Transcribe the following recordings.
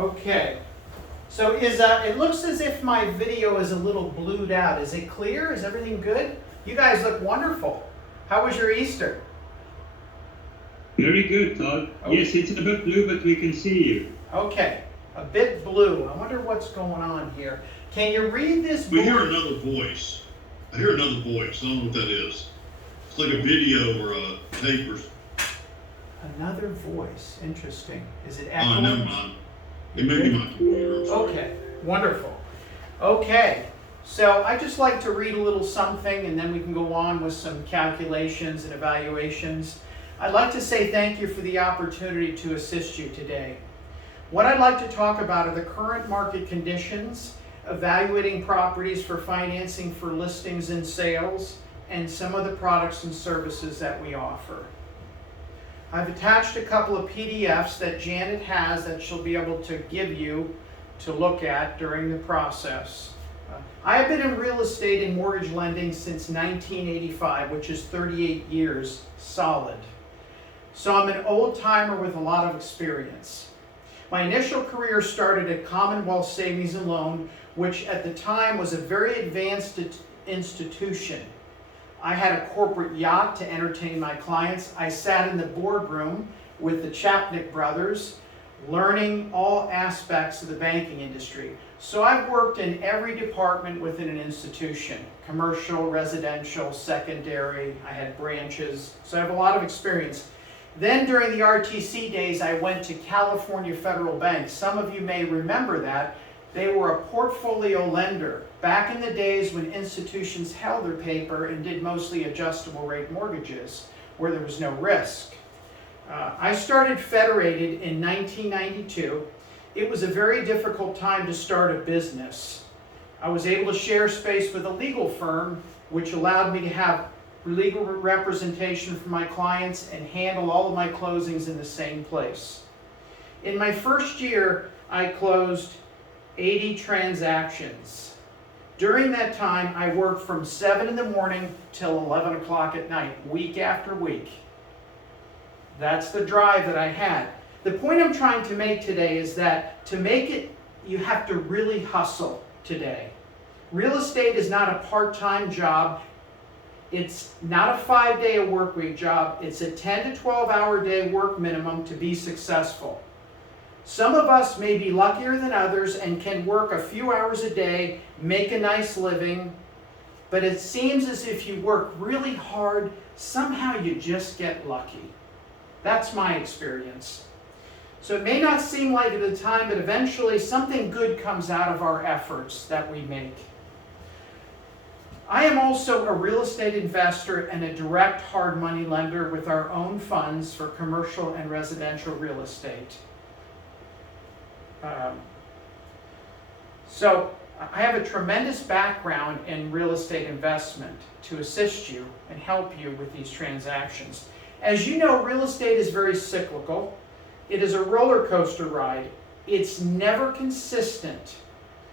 Okay. So it looks as if my video is a little blued out. Is it clear? Is everything good? You guys look wonderful. How was your Easter? Very good, Todd. Oh. Yes, it's a bit blue, but we can see you. Okay. A bit blue. I wonder what's going on here. Can you read this board? We hear another voice. I hear another voice. I don't know what that is. It's like a video or a tape or... Another voice. Interesting. Is it Oh, echoing? never mind. It may be my computer. I'm sorry. Okay, wonderful. Okay, so I just like to read a little something and then we can go on with some calculations and evaluations. I'd like to say thank you for the opportunity to assist you today. What I'd like to talk about are the current market conditions, evaluating properties for financing for listings and sales, and some of the products and services that we offer. I've attached a couple of PDFs that Janet has that she'll be able to give you to look at during the process. I have been in real estate and mortgage lending since 1985, which is 38 years solid. So I'm an old timer with a lot of experience. My initial career started at Commonwealth Savings and Loan, which at the time was a very advanced institution. I had a corporate yacht to entertain my clients. I sat in the boardroom with the Chapnick brothers, learning all aspects of the banking industry. So I've worked in every department within an institution, commercial, residential, secondary. I had branches, so I have a lot of experience. Then during the RTC days, I went to California Federal Bank. Some of you may remember that. They were a portfolio lender back in the days when institutions held their paper and did mostly adjustable rate mortgages where there was no risk. I started Federated in 1992. It was a very difficult time to start a business. I was able to share space with a legal firm, which allowed me to have legal representation for my clients and handle all of my closings in the same place. In my first year, I closed 80 transactions. During that time, I worked from 7 in the morning till 11 o'clock at night, week after week. That's the drive that I had. The point I'm trying to make today is that to make it, you have to really hustle today. Real estate is not a part-time job. It's not a 5-day-a-work-week job. It's a 10 to 12-hour day work minimum to be successful. Some of us may be luckier than others and can work a few hours a day, make a nice living, but it seems as if you work really hard, somehow you just get lucky. That's my experience. So it may not seem like it at the time, but eventually something good comes out of our efforts that we make. I am also a real estate investor and a direct hard money lender with our own funds for commercial and residential real estate. So I have a tremendous background in real estate investment to assist you and help you with these transactions. As you know, real estate is very cyclical. It is a roller coaster ride. It's never consistent.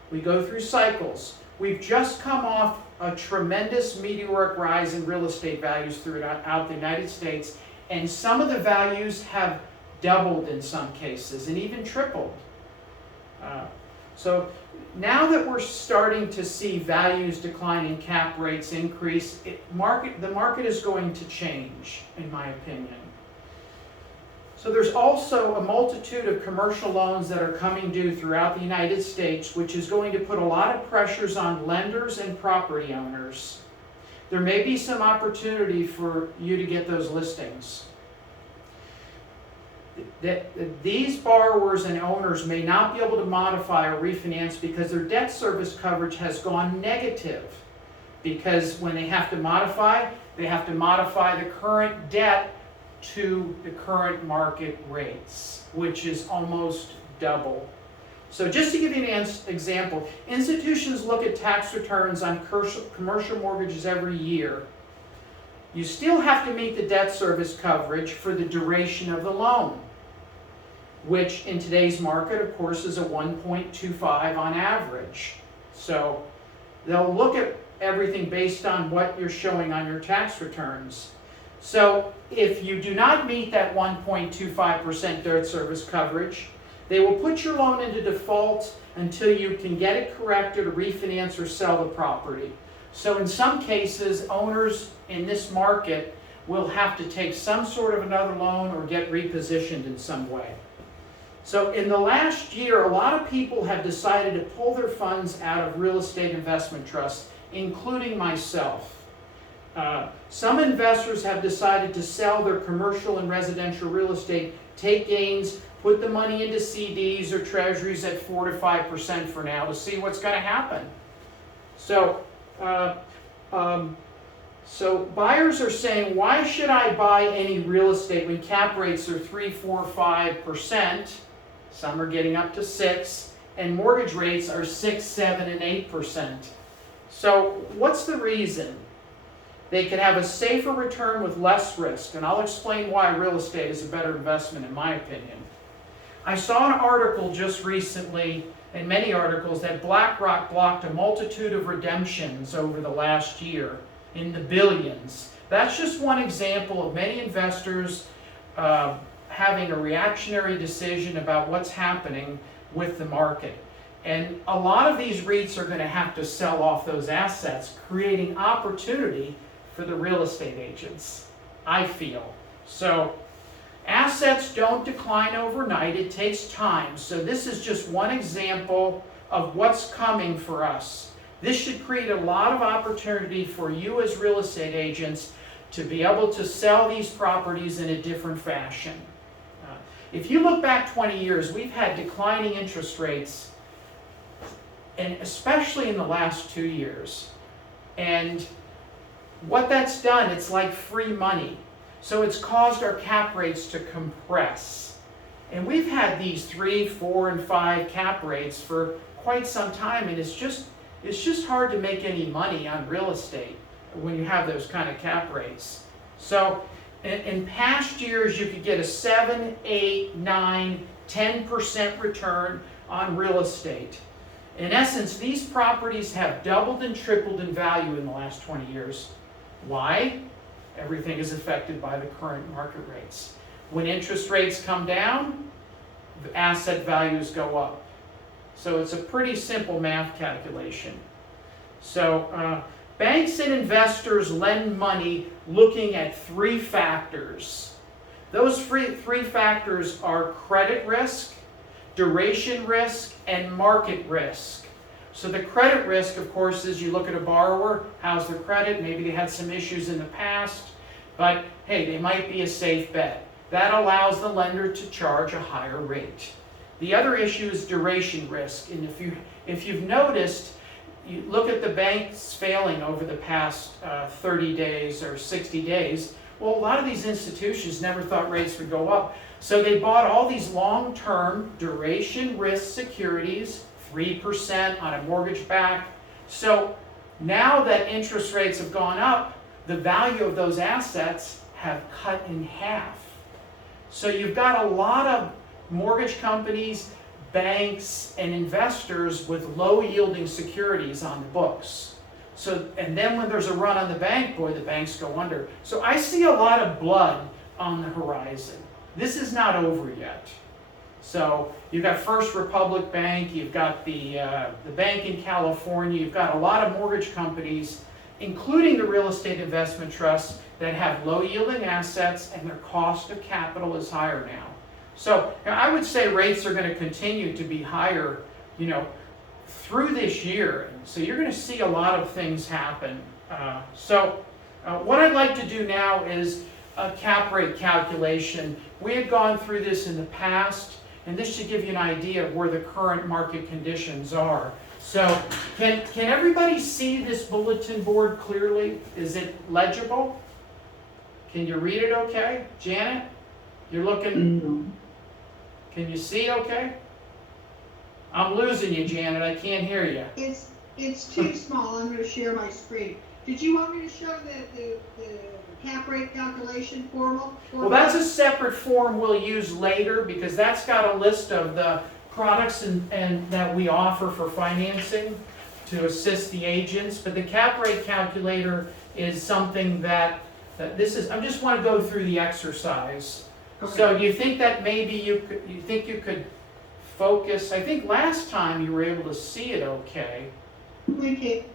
We go through cycles. We've just come off a tremendous meteoric rise in real estate values throughout the United States, and some of the values have doubled in some cases and even tripled. So now that we're starting to see values decline and cap rates increase, the market is going to change, in my opinion. So there's also a multitude of commercial loans that are coming due throughout the United States, which is going to put a lot of pressures on lenders and property owners. There may be some opportunity for you to get those listings. These borrowers and owners may not be able to modify or refinance because their debt service coverage has gone negative. Because when they have to modify the current debt to the current market rates, which is almost double. So just to give you an example, institutions look at tax returns on commercial mortgages every year. You still have to meet the debt service coverage for the duration of the loan, which in today's market, of course, is a 1.25 on average. So they'll look at everything based on what you're showing on your tax returns. So if you do not meet that 1.25% debt service coverage, They will put your loan into default until you can get it corrected or refinance or sell the property. So in some cases, owners in this market will have to take some sort of another loan or get repositioned in some way. So in the last year, a lot of people have decided to pull their funds out of real estate investment trusts, including myself. Some investors have decided to sell their commercial and residential real estate, take gains, put the money into CDs or treasuries at 4 to 5% for now to see what's going to happen. So, so buyers are saying, why should I buy any real estate when cap rates are 3, 4, 5%? Some are getting up to 6%, and mortgage rates are 6, 7, and 8%. So what's the reason? They can have a safer return with less risk, and I'll explain why real estate is a better investment in my opinion. I saw an article just recently, and many articles, that BlackRock blocked a multitude of redemptions over the last year in the billions. That's just one example of many investors having a reactionary decision about what's happening with the market. And a lot of these REITs are going to have to sell off those assets, creating opportunity for the real estate agents, I feel. So assets don't decline overnight, it takes time. So this is just one example of what's coming for us. This should create a lot of opportunity for you as real estate agents to be able to sell these properties in a different fashion. If you look back 20 years, we've had declining interest rates, and especially in the last 2 years. And what that's done, it's like free money. So it's caused our cap rates to compress. And we've had these 3, 4, and 5 cap rates for quite some time, and it's just hard to make any money on real estate when you have those kind of cap rates. So in past years, you could get a 7, 8, 9, 10% return on real estate. In essence, these properties have doubled and tripled in value in the last 20 years. Why? Everything is affected by the current market rates. When interest rates come down, the asset values go up. So it's a pretty simple math calculation. So banks and investors lend money looking at 3 factors. Those three factors are credit risk, duration risk, and market risk. So the credit risk, of course, is you look at a borrower, how's their credit? Maybe they had some issues in the past, but hey, they might be a safe bet. That allows the lender to charge a higher rate. The other issue is duration risk, and if you've noticed, you look at the banks failing over the past 30 days or 60 days, well, a lot of these institutions never thought rates would go up. So they bought all these long-term duration risk securities, 3% on a mortgage back. So now that interest rates have gone up, the value of those assets have cut in half. So you've got a lot of mortgage companies, banks, and investors with low-yielding securities on the books. So, and then when there's a run on the bank, boy, the banks go under. So I see a lot of blood on the horizon. This is not over yet. So you've got First Republic Bank, you've got the bank in California, you've got a lot of mortgage companies, including the real estate investment trusts, that have low-yielding assets, and their cost of capital is higher now. So I would say rates are going to continue to be higher, through this year. So you're going to see a lot of things happen. What I'd like to do now is a cap rate calculation. We had gone through this in the past, and this should give you an idea of where the current market conditions are. So can everybody see this bulletin board clearly? Is it legible? Can you read it okay? Janet, you're looking... No. Can you see okay? I'm losing you, Janet. I can't hear you. It's too small. I'm going to share my screen. Did you want me to show the cap rate calculation formal? Well, that's a separate form we'll use later, because that's got a list of the products and that we offer for financing to assist the agents. But the cap rate calculator is something that this is. I just want to go through the exercise. Okay. So do you think that maybe you could focus. I think last time you were able to see it okay. Okay.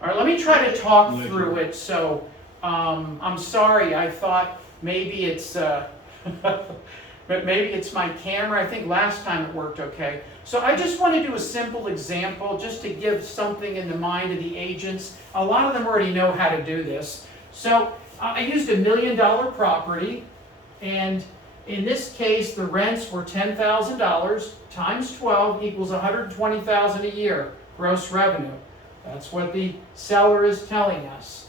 All right, let me try to talk through it. So, I'm sorry, I thought maybe it's, but maybe it's my camera. I think last time it worked okay. So I just want to do a simple example just to give something in the mind of the agents. A lot of them already know how to do this. So I used $1 million property, and in this case the rents were $10,000 times 12 equals $120,000 a year gross revenue. That's what the seller is telling us.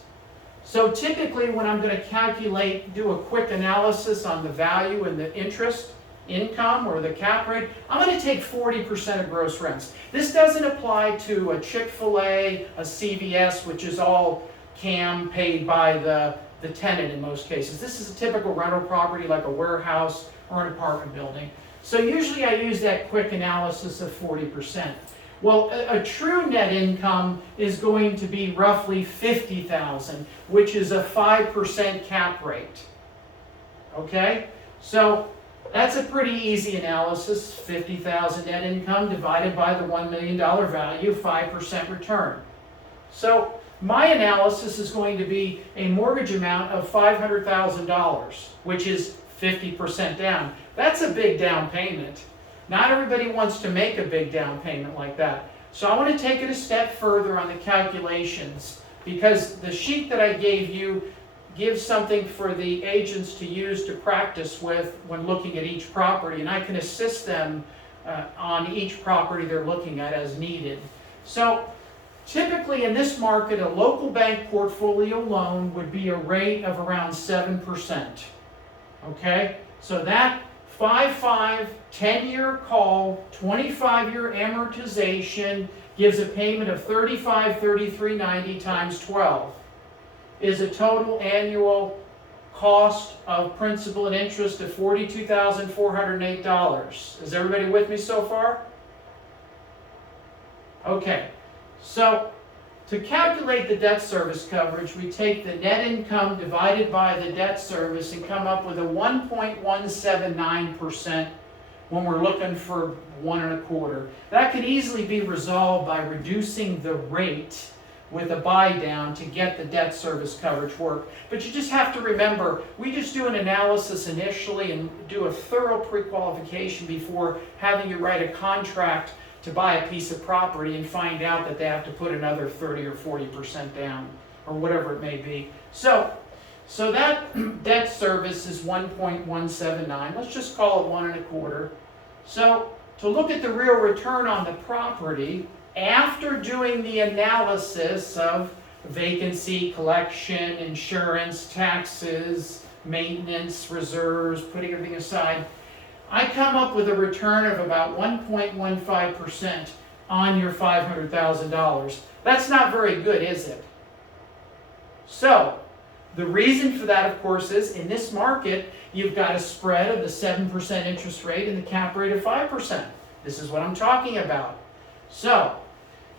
So typically when I'm going to do a quick analysis on the value and the interest income or the cap rate, I'm going to take 40% of gross rents. This doesn't apply to a Chick-fil-A, a CVS, which is all CAM paid by the tenant in most cases. This is a typical rental property like a warehouse or an apartment building. So usually I use that quick analysis of 40%. Well, a true net income is going to be roughly $50,000, which is a 5% cap rate. Okay? So that's a pretty easy analysis. 50,000 net income divided by the $1 million value, 5% return. So my analysis is going to be a mortgage amount of $500,000, which is 50% down. That's a big down payment. Not everybody wants to make a big down payment like that. So I want to take it a step further on the calculations, because the sheet that I gave you gives something for the agents to use to practice with when looking at each property, and I can assist them on each property they're looking at as needed. So typically in this market, a local bank portfolio loan would be a rate of around 7%. Okay? So that 5/5, 10-year call, 25-year amortization gives a payment of $33.90 times 12. Is a total annual cost of principal and interest of $42,408. Is everybody with me so far? Okay, so to calculate the debt service coverage, we take the net income divided by the debt service and come up with a 1.179% when we're looking for 1.25. That can easily be resolved by reducing the rate with a buy down to get the debt service coverage work. But you just have to remember, we just do an analysis initially and do a thorough pre-qualification before having you write a contract to buy a piece of property and find out that they have to put another 30 or 40% down, or whatever it may be. So that debt service is 1.179. Let's just call it 1.25. So to look at the real return on the property, after doing the analysis of vacancy, collection, insurance, taxes, maintenance, reserves, putting everything aside, I come up with a return of about 1.15% on your $500,000. That's not very good, is it? So, the reason for that, of course, is in this market, you've got a spread of the 7% interest rate and the cap rate of 5%. This is what I'm talking about. So,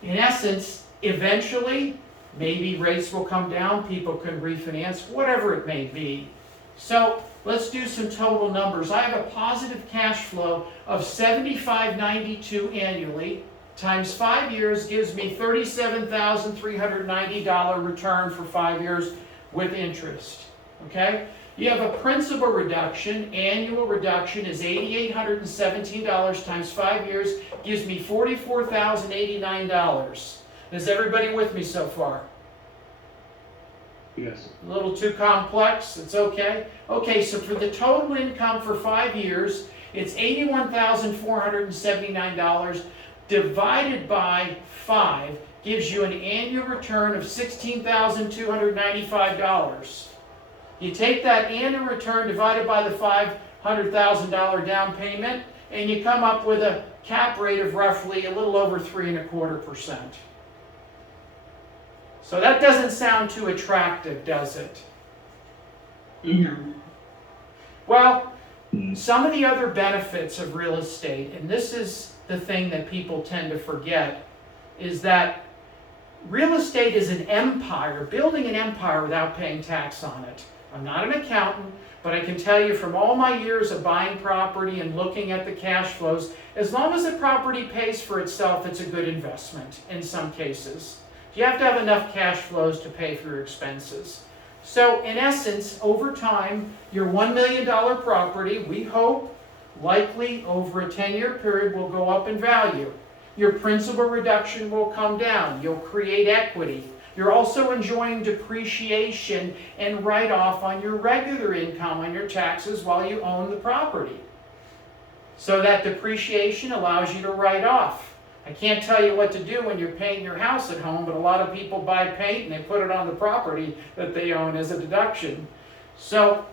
in essence, eventually, maybe rates will come down, people can refinance, whatever it may be. So, let's do some total numbers. I have a positive cash flow of $75.92 annually, times 5 years gives me $37,390 return for 5 years with interest. Okay? You have a principal reduction. Annual reduction is $8,817 times 5 years gives me $44,089. Is everybody with me so far? Yes. A little too complex? It's okay? Okay, so for the total income for 5 years, it's $81,479 divided by 5 gives you an annual return of $16,295. You take that annual return divided by the $500,000 down payment, and you come up with a cap rate of roughly a little over 3.25%. So that doesn't sound too attractive, does it? No. Well, some of the other benefits of real estate, and this is the thing that people tend to forget, is that real estate is an empire, building an empire without paying tax on it. I'm not an accountant, But I can tell you from all my years of buying property and looking at the cash flows, as long as the property pays for itself, it's a good investment in some cases. You have to have enough cash flows to pay for your expenses. So in essence, over time, your $1 million property, we hope, likely over a 10-year period, will go up in value. Your principal reduction will come down. You'll create equity. You're also enjoying depreciation and write-off on your regular income on your taxes while you own the property. So that depreciation allows you to write off. I can't tell you what to do when you're painting your house at home, but a lot of people buy paint and they put it on the property that they own as a deduction. So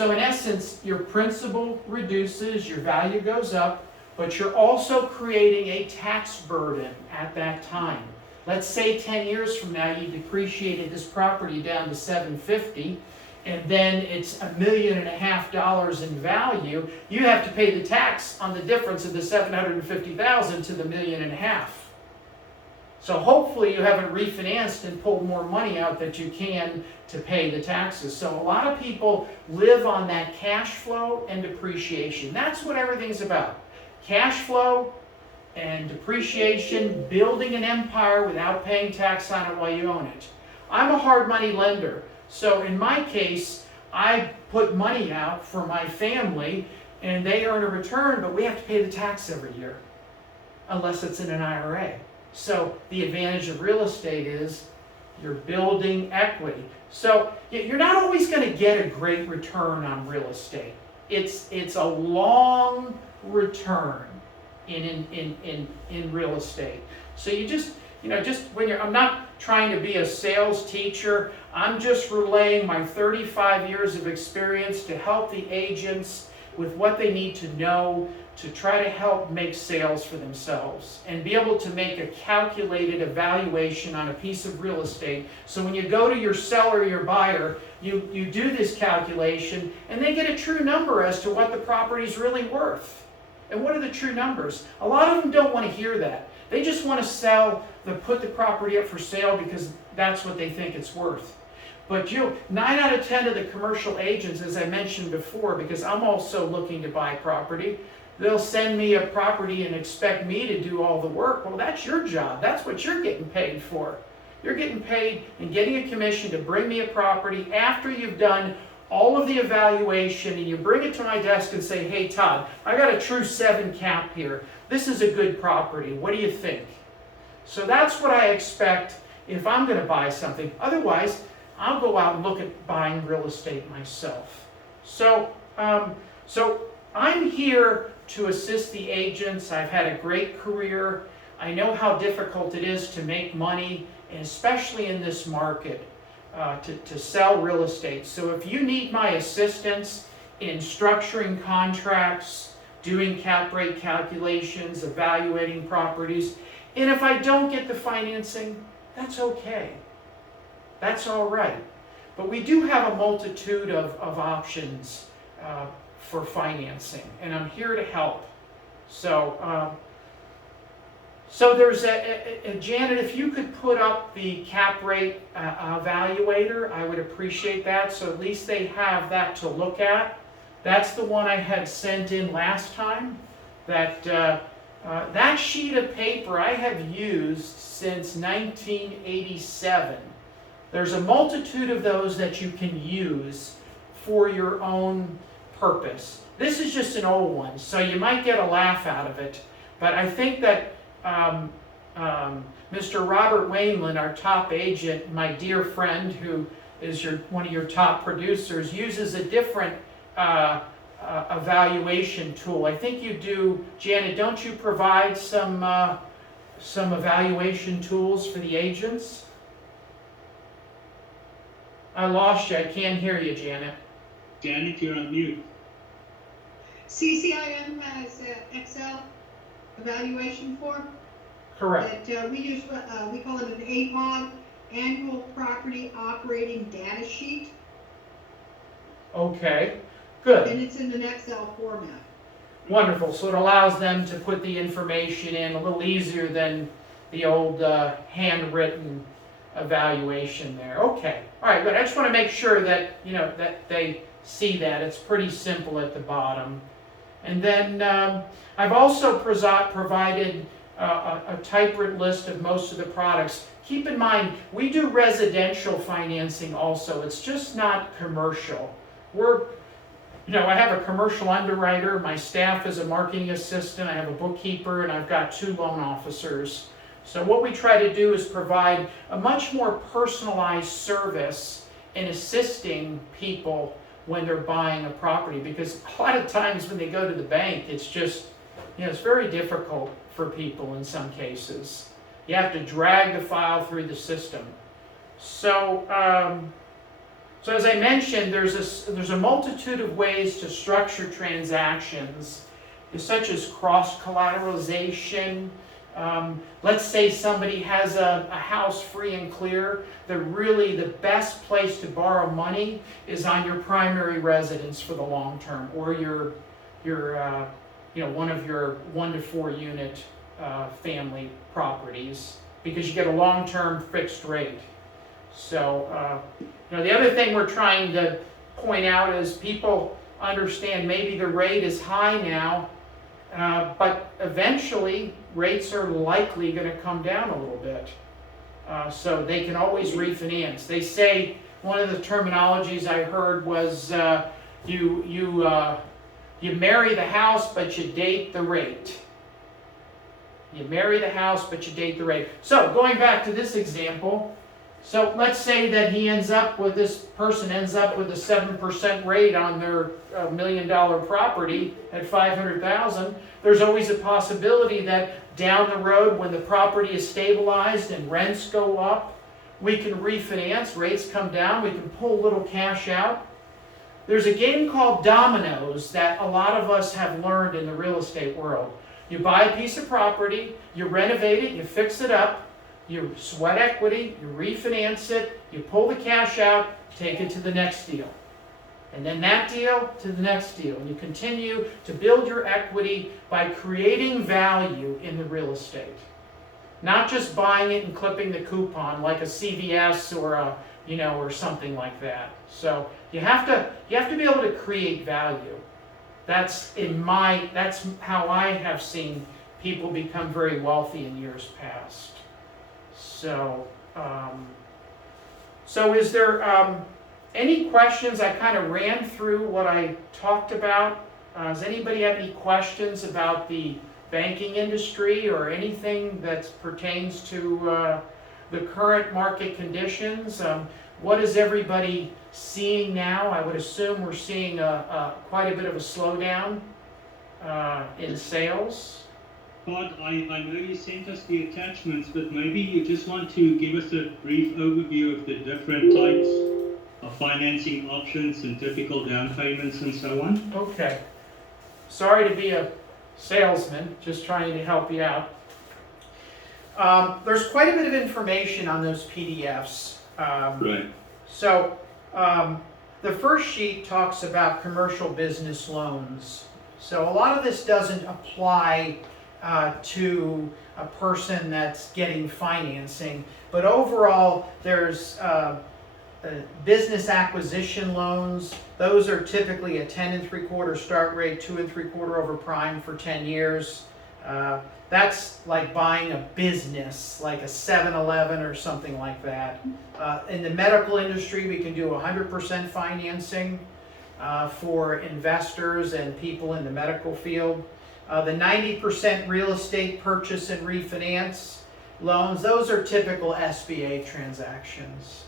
in essence, your principal reduces, your value goes up, but you're also creating a tax burden at that time. Let's say 10 years from now you depreciated this property down to $750,000, and then it's $1.5 million in value. You have to pay the tax on the difference of the $750,000 to the $1.5 million. So hopefully you haven't refinanced and pulled more money out that you can to pay the taxes. So a lot of people live on that cash flow and depreciation. That's what everything's about. Cash flow and depreciation, building an empire without paying tax on it while you own it. I'm a hard money lender. So in my case, I put money out for my family and they earn a return, but we have to pay the tax every year, unless it's in an IRA. So the advantage of real estate is you're building equity. So you're not always going to get a great return on real estate. It's a long return in real estate. So you just when I'm not trying to be a sales teacher, I'm just relaying my 35 years of experience to help the agents with what they need to know to try to help make sales for themselves and be able to make a calculated evaluation on a piece of real estate. So when you go to your seller or your buyer, you do this calculation and they get a true number as to what the property's really worth. And what are the true numbers? A lot of them don't want to hear that. They just want to put the property up for sale because that's what they think it's worth. But 9 out of 10 of the commercial agents, as I mentioned before, because I'm also looking to buy property, they'll send me a property and expect me to do all the work. Well, that's your job. That's what you're getting paid for. You're getting paid and getting a commission to bring me a property after you've done all of the evaluation, and you bring it to my desk and say, hey Todd, I got a true 7 cap here. This is a good property. What do you think? So that's what I expect if I'm going to buy something. Otherwise, I'll go out and look at buying real estate myself. So I'm here to assist the agents. I've had a great career. I know how difficult it is to make money, and especially in this market. To sell real estate. So if you need my assistance in structuring contracts, doing cap rate calculations, evaluating properties, and if I don't get the financing, that's okay. That's all right. But we do have a multitude of options for financing, and I'm here to help. So there's Janet, if you could put up the cap rate evaluator, I would appreciate that. So at least they have that to look at. That's the one I had sent in last time. That sheet of paper I have used since 1987. There's a multitude of those that you can use for your own purpose. This is just an old one, so you might get a laugh out of it. But I think that Mr. Robert Wainland, our top agent, my dear friend who is one of your top producers, uses a different evaluation tool. I think you do, Janet, don't you provide some evaluation tools for the agents? I lost you. I can't hear you, Janet. Janet, you're on mute. CCIM has Excel evaluation form. Correct. That we use, we call it an APOD, Annual Property Operating Data Sheet, Okay, good. and it's in an Excel format. Wonderful. So it allows them to put the information in a little easier than the old handwritten evaluation there. Okay. All right, but I just want to make sure that, that they see that. It's pretty simple at the bottom. And then I've also provided a typewritten list of most of the products. Keep in mind, we do residential financing also. It's just not commercial. I have a commercial underwriter, my staff is a marketing assistant, I have a bookkeeper, and I've got 2 loan officers. So what we try to do is provide a much more personalized service in assisting people when they're buying a property, because a lot of times when they go to the bank, it's just, it's very difficult for people in some cases. You have to drag the file through the system. So, so as I mentioned, there's a multitude of ways to structure transactions, such as cross-collateralization. Let's say somebody has a house free and clear. The best place to borrow money is on your primary residence for the long term, or one of your 1 to 4 unit family properties, because you get a long-term fixed rate. So, the other thing we're trying to point out is people understand maybe the rate is high now, but eventually rates are likely going to come down a little bit. So they can always refinance. They say, one of the terminologies I heard was you marry the house, but you date the rate. You marry the house, but you date the rate. So going back to this example, so let's say that this person ends up with a 7% rate on their $1 million property at $500,000. There's always a possibility that down the road, when the property is stabilized and rents go up, we can refinance, rates come down, we can pull a little cash out. There's a game called dominoes that a lot of us have learned in the real estate world. You buy a piece of property, you renovate it, you fix it up, you sweat equity, you refinance it, you pull the cash out, take it to the next deal. And then that deal to the next deal. And you continue to build your equity by creating value in the real estate. Not just buying it and clipping the coupon like a CVS or something like that. So you have to be able to create value. That's how I have seen people become very wealthy in years past. So, is there any questions? I kind of ran through what I talked about. Does anybody have any questions about the banking industry or anything that pertains to the current market conditions? What is everybody seeing now? I would assume we're seeing quite a bit of a slowdown in sales. Todd, I know you sent us the attachments, but maybe you just want to give us a brief overview of the different types of financing options and typical down payments and so on. Okay. Sorry to be a salesman, just trying to help you out. There's quite a bit of information on those PDFs. Right. So the first sheet talks about commercial business loans. So a lot of this doesn't apply to a person that's getting financing, but overall there's business acquisition loans. Those are typically a 10 3/4 start rate, 2 3/4 over prime for 10 years. That's like buying a business, like a 7-Eleven or something like that. In the medical industry, we can do 100% financing for investors and people in the medical field. The 90% real estate purchase and refinance loans, those are typical SBA transactions.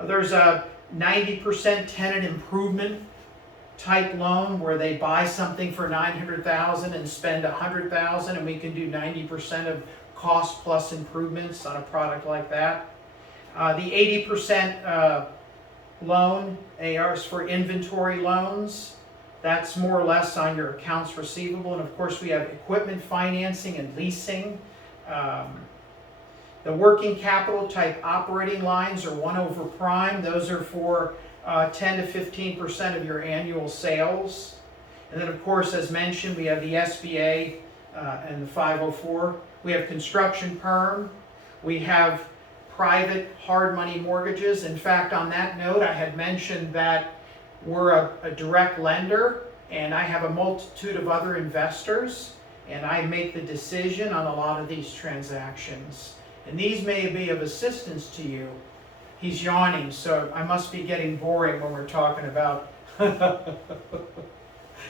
There's a 90% tenant improvement type loan where they buy something for $900,000 and spend $100,000, and we can do 90% of cost plus improvements on a product like that. The 80% loan, ARs for inventory loans, that's more or less on your accounts receivable. And of course we have equipment financing and leasing. The working capital type operating lines are 1 over prime. Those are for 10 to 15% of your annual sales. And then of course, as mentioned, we have the SBA and the 504. We have construction perm. We have private hard money mortgages. In fact, on that note, I had mentioned that we're a direct lender, and I have a multitude of other investors, and I make the decision on a lot of these transactions. And these may be of assistance to you. He's yawning, so I must be getting boring when we're talking about.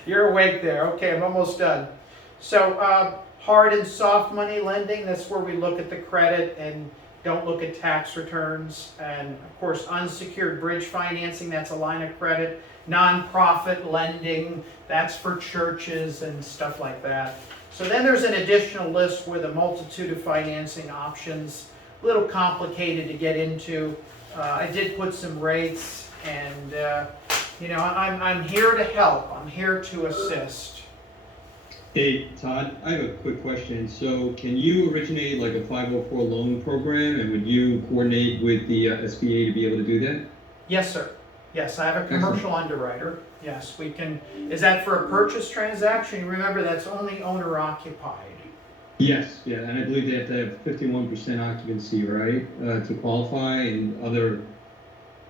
You're awake there. Okay, I'm almost done. So hard and soft money lending, that's where we look at the credit and don't look at tax returns. And of course, unsecured bridge financing, that's a line of credit. Nonprofit lending, that's for churches and stuff like that. So then there's an additional list with a multitude of financing options, a little complicated to get into. I did put some rates, and I'm here to help. I'm here to assist. Hey, Todd, I have a quick question. So can you originate like a 504 loan program, and would you coordinate with the SBA to be able to do that? Yes, sir. Yes, I have a commercial underwriter. Yes, we can. Is that for a purchase transaction? Remember, that's only owner occupied. Yes, yeah, and I believe they have to have 51% occupancy, right, to qualify, and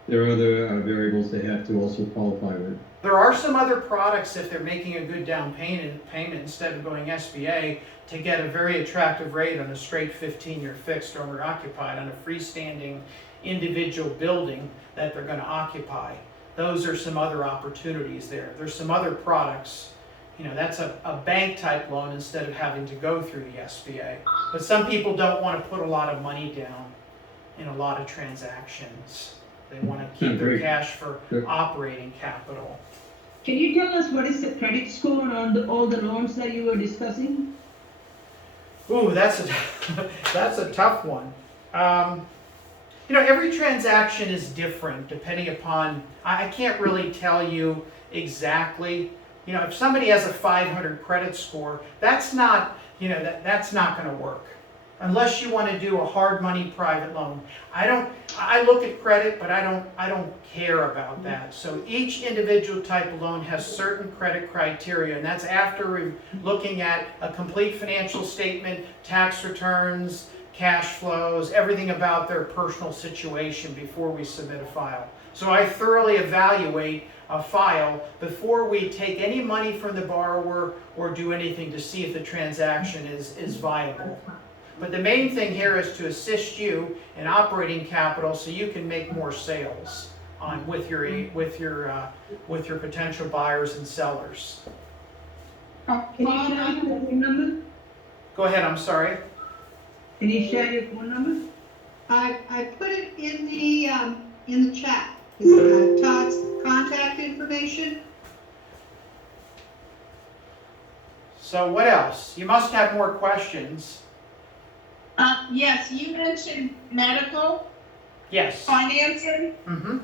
there are other variables they have to also qualify with. There are some other products if they're making a good down payment instead of going SBA to get a very attractive rate on a straight 15-year fixed owner occupied on a freestanding individual building that they're going to occupy. Those are some other opportunities there. There's some other products. That's a bank type loan instead of having to go through the SBA. But some people don't want to put a lot of money down in a lot of transactions. They want to keep their cash for operating capital. Can you tell us what is the credit score on all the loans that you were discussing? Ooh, that's a tough one. Every transaction is different depending upon, I can't really tell you exactly. If somebody has a 500 credit score, that's not going to work. Unless you want to do a hard money private loan. I look at credit, but I don't care about that. So each individual type of loan has certain credit criteria, and that's after looking at a complete financial statement, tax returns, cash flows, everything about their personal situation before we submit a file. So I thoroughly evaluate a file before we take any money from the borrower or do anything to see if the transaction is viable. But the main thing here is to assist you in operating capital so you can make more sales with your potential buyers and sellers. Can you share your phone number? Go ahead, I'm sorry. Can you share your phone number? I put it in the chat. Is Todd's contact information? So what else? You must have more questions. Yes, you mentioned medical Yes. financing. Mm-hmm.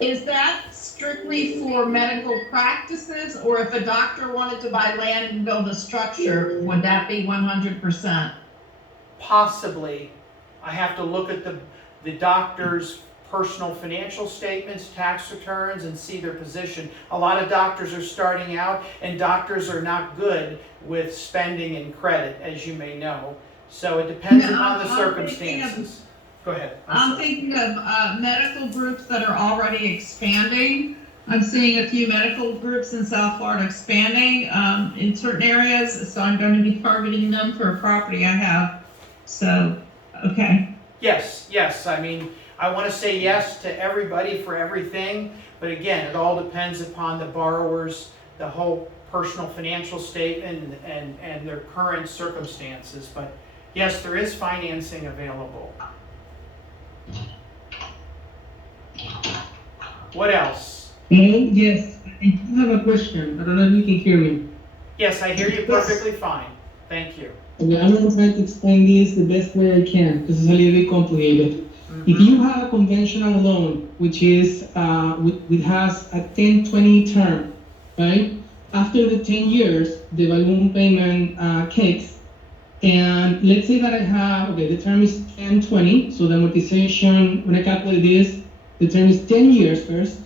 Is that strictly for medical practices, or if a doctor wanted to buy land and build a structure, would that be 100%? Possibly. I have to look at the doctor's personal financial statements, tax returns, and see their position. A lot of doctors are starting out, and doctors are not good with spending and credit, as you may know. So it depends upon the circumstances. Go ahead. I'm thinking of medical groups that are already expanding. I'm seeing a few medical groups in South Florida expanding in certain areas, so I'm going to be targeting them for a property I have. So, okay. Yes. I mean, I want to say yes to everybody for everything, but again, it all depends upon the borrower's, the whole personal financial statement and their current circumstances. But yes, there is financing available. What else? Yes, I do have a question. I don't know if you can hear me. Yes, I hear you perfectly fine. Thank you. Okay, I'm going to try to explain this the best way I can, because it's a little bit complicated. If you have a conventional loan, which is which has a 10-20 term, right? After the 10 years, the balloon payment kicks, and let's say that I have, the term is 10-20, so the amortization, when I calculate this, the term is 10 years first,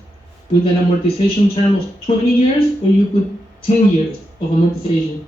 with an amortization term of 20 years, or you put 10 years of amortization.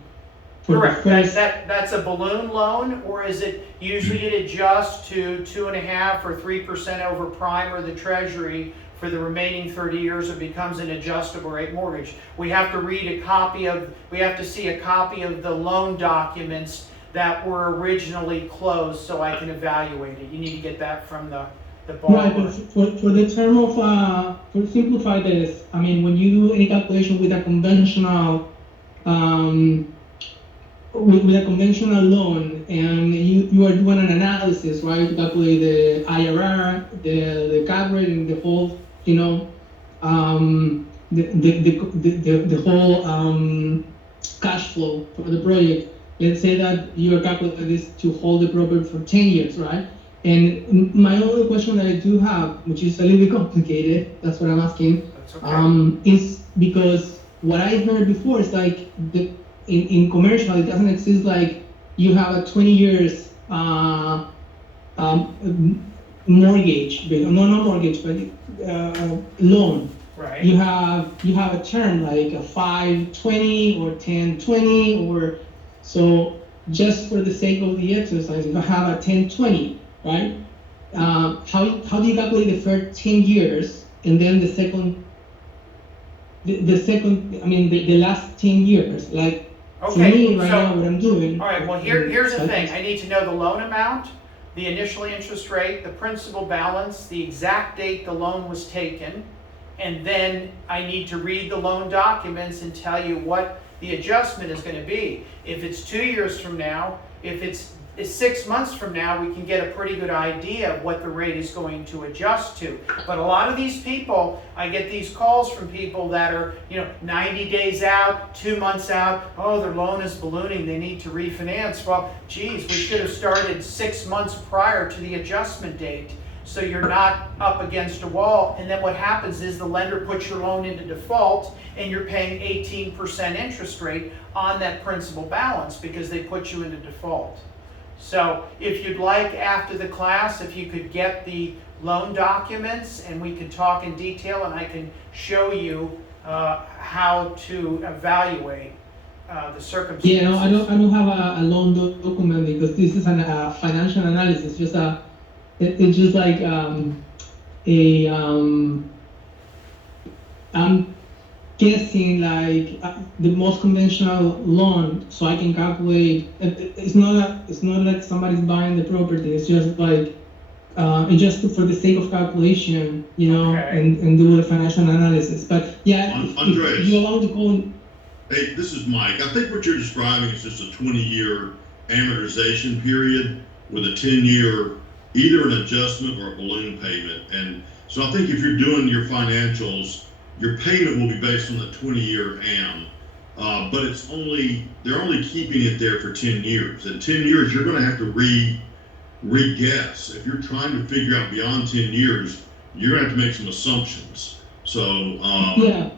for Correct. the first. That's a balloon loan, or is it usually it adjusts to 2.5% or 3% over prime or the treasury for the remaining 30 years? It becomes an adjustable rate mortgage. We have to see a copy of the loan documents that were originally closed so I can evaluate it. You need to get that from the Right, borrower. but for the term of, for simplify this, I mean, when you do any calculation with a conventional, with a conventional loan, and you are doing an analysis, right, to calculate the IRR, the cap rate, and the whole, you know, the whole cash flow for the project. Let's say that you are calculating this to hold the property for 10 years, right? And my only question that I do have, which is a little bit complicated, that's what I'm asking, That's okay. is because what I heard before is like in commercial, it doesn't exist like you have a 20 years mortgage, not mortgage, but loan. Right. You have a term like a 5-20 or 10-20, or so just for the sake of the exercise, if I have a 10-20, right? How do you calculate the first 10 years and then the last 10 years? Like, for me right now, what I'm doing. All right, well, here's the thing. I need to know the loan amount, the initial interest rate, the principal balance, the exact date the loan was taken, and then I need to read the loan documents and tell you what the adjustment is going to be. If it's 2 years from now, if it's 6 months from now, we can get a pretty good idea of what the rate is going to adjust to. But a lot of these people, I get these calls from people that are, 90 days out, 2 months out, oh, their loan is ballooning, they need to refinance. Well, geez, we should have started 6 months prior to the adjustment date, so you're not up against a wall. And then what happens is the lender puts your loan into default, and you're paying 18% interest rate on that principal balance because they put you into default. So if you'd like, after the class, if you could get the loan documents and we could talk in detail, and I can show you how to evaluate the circumstances. Yeah, no, I don't have a loan document because this is a financial analysis. It's just like I'm guessing like the most conventional loan, so I can calculate. It's not like somebody's buying the property. It's just like it's just for the sake of calculation, Okay. and do the financial analysis. But yeah, Andres. if you allow to call. Hey, this is Mike. I think what you're describing is just a 20-year amortization period with a 10-year, either an adjustment or a balloon payment. And so I think if you're doing your financials, your payment will be based on the 20-year AM, but they're only keeping it there for 10 years. In 10 years, you're going to have to re-guess. If you're trying to figure out beyond 10 years, you're going to have to make some assumptions. So, Yeah.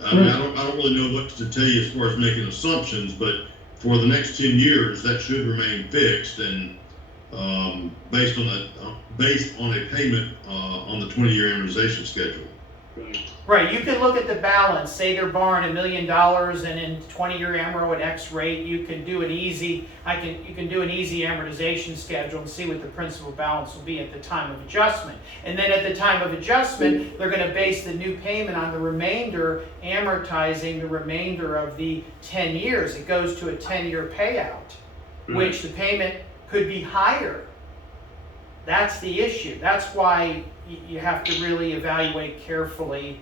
I mean, I don't really know what to tell you as far as making assumptions, but for the next 10 years, that should remain fixed and based on a payment on the 20-year amortization schedule. Right, you can look at the balance, say they're borrowing $1 million and in 20-year amro at X rate, you can do an easy amortization schedule and see what the principal balance will be at the time of adjustment. And then at the time of adjustment, they're going to base the new payment on the remainder, amortizing the remainder of the 10 years. It goes to a 10-year payout, which the payment could be higher. That's the issue. That's why you have to really evaluate carefully,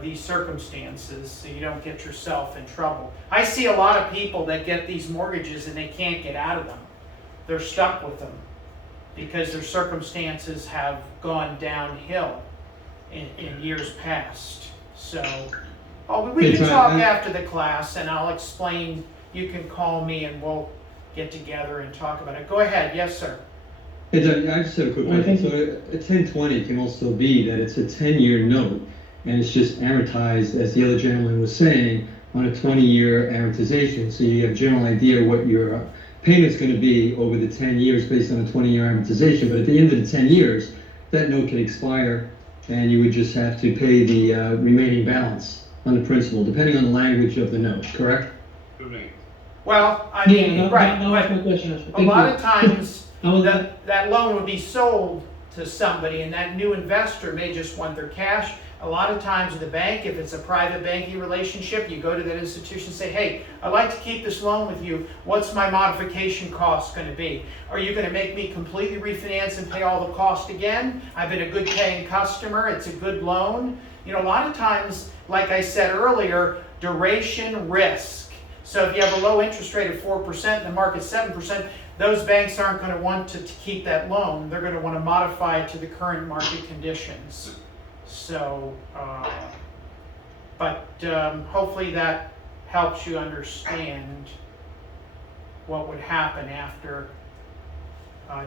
these circumstances so you don't get yourself in trouble. I see a lot of people that get these mortgages and they can't get out of them. They're stuck with them because their circumstances have gone downhill in years past. So, we can talk after the class and I'll explain. You can call me and we'll get together and talk about it. Go ahead. Yes, sir. Hey, Doug, I just have a quick question. So a 1020 can also be that it's a 10-year note, and it's just amortized, as the other gentleman was saying, on a 20-year amortization. So you have a general idea what your payment's going to be over the 10 years based on a 20-year amortization. But at the end of the 10 years, that note can expire, and you would just have to pay the remaining balance on the principal, depending on the language of the note, correct? Correct. Well, I Yeah, mean, that right, was but my question. Actually. a Thank lot you. of times, I was, that loan would be sold to somebody, and that new investor may just want their cash. A lot of times the bank, if it's a private banking relationship, you go to that institution and say, hey, I'd like to keep this loan with you. What's my modification cost going to be? Are you going to make me completely refinance and pay all the cost again? I've been a good paying customer. It's a good loan. You know, a lot of times, like I said earlier, duration risk. So if you have a low interest rate of 4% and the market's 7%, those banks aren't going to want to keep that loan. They're going to want to modify it to the current market conditions. So, hopefully that helps you understand what would happen after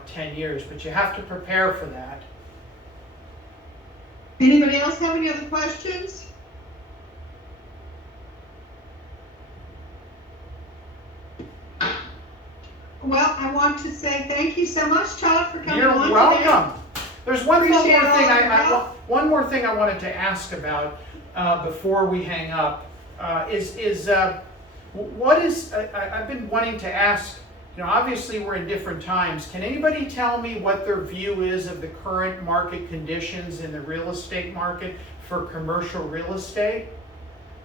10 years. But you have to prepare for that. Anybody else have any other questions? Well, I want to say thank you so much, Todd, for coming You're on welcome. There's one more Appreciate all thing your help. one more thing I wanted to ask about before we hang up what is I've been wanting to ask. You know, obviously we're in different times. Can anybody tell me what their view is of the current market conditions in the real estate market for commercial real estate?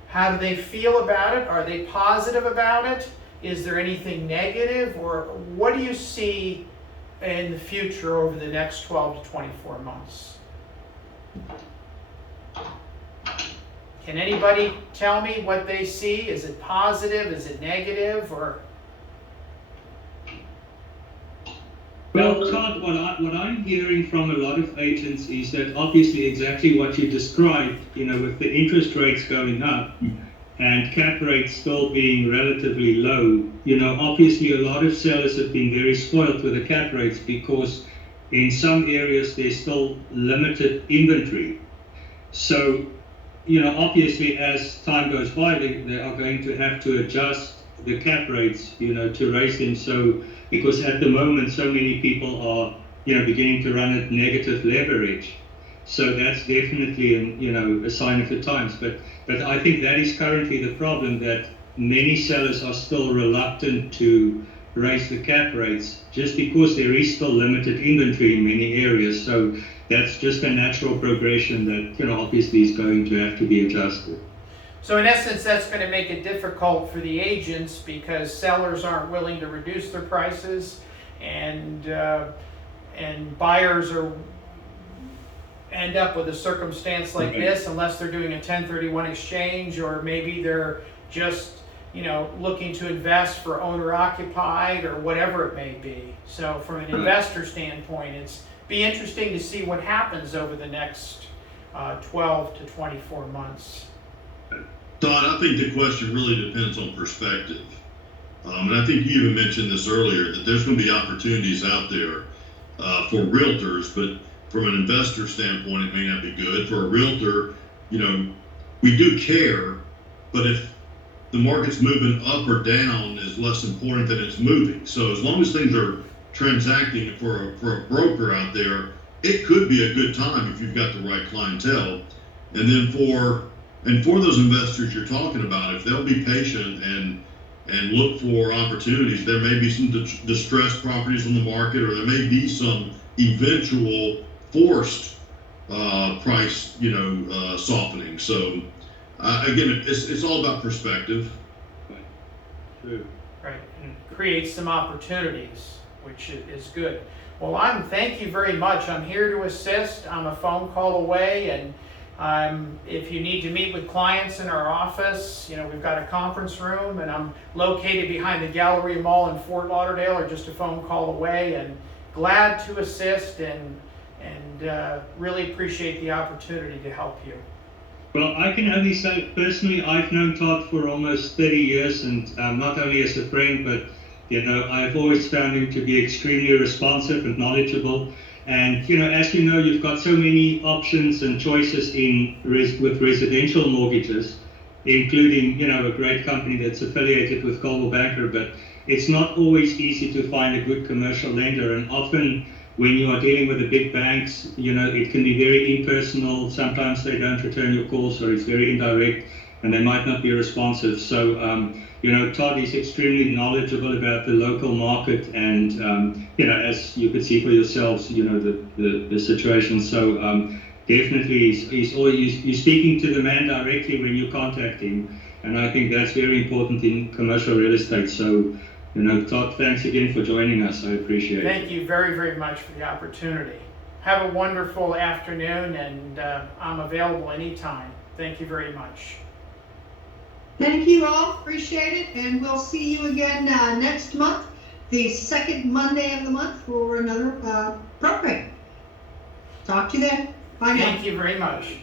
How do they feel about it? Are they positive about it? Is there anything negative, or what do you see in the future over the next 12 to 24 months? Can anybody tell me what they see? Is it positive? Is it negative? Or Well, Todd, what I'm hearing from a lot of agents is that obviously exactly what you described, you know, with the interest rates going up and cap rates still being relatively low, you know, obviously a lot of sellers have been very spoiled with the cap rates because in some areas there's still limited inventory. So, you know, obviously as time goes by, they are going to have to adjust the cap rates, you know, to raise them. So, because at the moment so many people are, you know, beginning to run at negative leverage. So that's definitely, you know, a sign of the times. But I think that is currently the problem, that many sellers are still reluctant to raise the cap rates just because there is still limited inventory in many areas. So that's just a natural progression that, you know, obviously is going to have to be adjusted. so in essence, that's going to make it difficult for the agents because sellers aren't willing to reduce their prices, and buyers end up with a circumstance like this unless they're doing a 1031 exchange, or maybe they're just, you know, looking to invest for owner occupied or whatever it may be. So from an investor standpoint, it's be interesting to see what happens over the next 12 to 24 months. Todd, I think the question really depends on perspective. And I think you even mentioned this earlier, that there's going to be opportunities out there for realtors, but from an investor standpoint, it may not be good. For a realtor, you know, we do care, but if the market's moving up or down is less important than it's moving. So as long as things are transacting for a broker out there, it could be a good time if you've got the right clientele. And then for those investors you're talking about, if they'll be patient and look for opportunities, there may be some distressed properties on the market, or there may be some eventual forced price, you know, softening. So again, it's all about perspective. True. Right, and create some opportunities, which is good. Well, thank you very much. I'm here to assist. I'm a phone call away, and if you need to meet with clients in our office, you know, we've got a conference room, and I'm located behind the Galleria Mall in Fort Lauderdale, or just a phone call away, and glad to assist and really appreciate the opportunity to help you. Well, I can only say personally, I've known Todd for almost 30 years, and not only as a friend, but, you know, I've always found him to be extremely responsive and knowledgeable. And, you know, as you know, you've got so many options and choices with residential mortgages, including, you know, a great company that's affiliated with Coldwell Banker, but it's not always easy to find a good commercial lender. And often when you are dealing with the big banks, you know, it can be very impersonal. Sometimes they don't return your calls, or it's very indirect, and they might not be responsive. So, Todd is extremely knowledgeable about the local market, and as you could see for yourselves, the situation. So definitely, you're speaking to the man directly when you contact him, and I think that's very important in commercial real estate. So, Todd, thanks again for joining us. I appreciate it. Thank you very, very much for the opportunity. Have a wonderful afternoon, and I'm available anytime. Thank you very much. Thank you all, appreciate it, and we'll see you again next month, the second Monday of the month, for another program. Talk to you then. Bye now. Thank you very much.